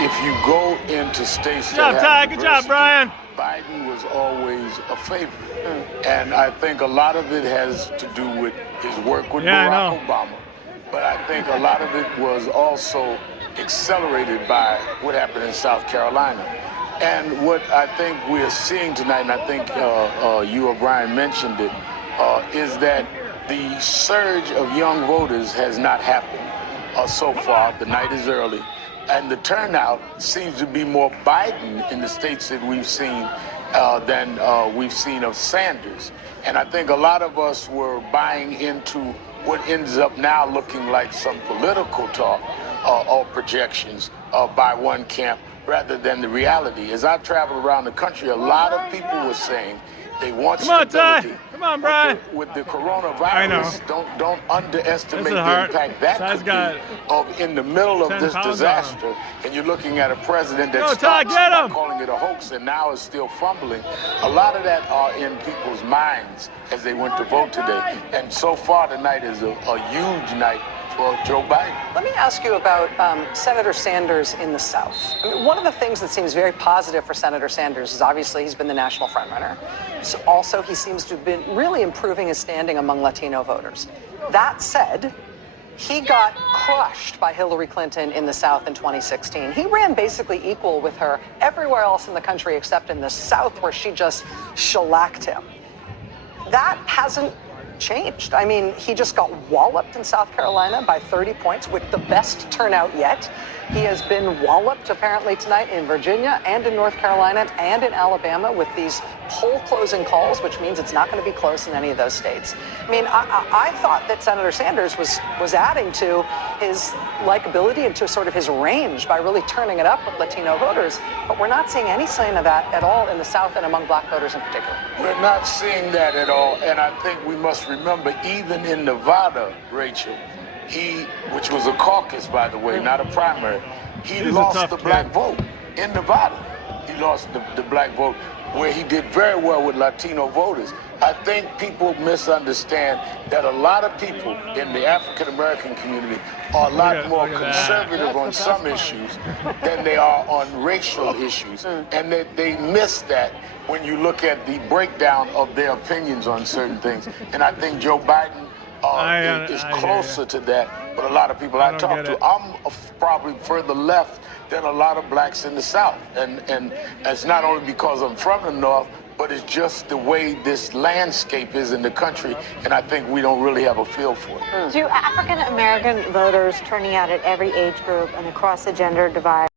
if you go into states Good job, Tye. Good job, Brian. Biden was always a favorite. And I think a lot of it has to do with his work with Barack Obama. But I think a lot of it was also accelerated by what happened in South Carolina. And what I think we're seeing tonight, and I think you or Brian mentioned it, is that the surge of young voters has not happened so far. The night is early. And the turnout seems to be more Biden in the states that we've seen than we've seen of Sanders. And I think a lot of us were buying into what ends up now looking like some political talk or projections by one camp rather than the reality. As I've traveled around the country, a lot of people were saying they want stability. Come on, Brian. With the coronavirus, don't underestimate the impact that could be in the middle of this disaster. And you're looking at a president that started by calling it a hoax and now is still fumbling. A lot of that are in people's minds as they went to vote today. And so far tonight is a huge night for Joe Biden. Let me ask you about Senator Sanders in the South. I mean, one of the things that seems very positive for Senator Sanders is obviously he's been the national frontrunner. So also, he seems to have been really improving his standing among Latino voters. That said, he got crushed by Hillary Clinton in the South in 2016. He ran basically equal with her everywhere else in the country except in the South, where she just shellacked him. That hasn't changed. I mean, he just got walloped in South Carolina by 30 points with the best turnout yet. He has been walloped apparently tonight in Virginia and in North Carolina and in Alabama with these poll closing calls, which means it's not going to be close in any of those states. I mean, I thought that Senator Sanders was adding to his likability and to sort of his range by really turning it up with Latino voters, but we're not seeing any sign of that at all in the South and among black voters in particular. We're not seeing that at all, and I think we must remember, even in Nevada, Rachel, which was a caucus, by the way, not a primary, he lost the black vote in Nevada. He lost the black vote, where he did very well with Latino voters. I think people misunderstand that a lot of people in the African-American community are a lot more conservative on some issues than they are on racial issues. And they miss that when you look at the breakdown of their opinions on certain things. And I think Joe Biden is closer to that, but a lot of people I talk to, I'm probably further left than a lot of blacks in the South. And it's not only because I'm from the North, but it's just the way this landscape is in the country, and I think we don't really have a feel for it. Do African-American voters turning out at every age group and across the gender divide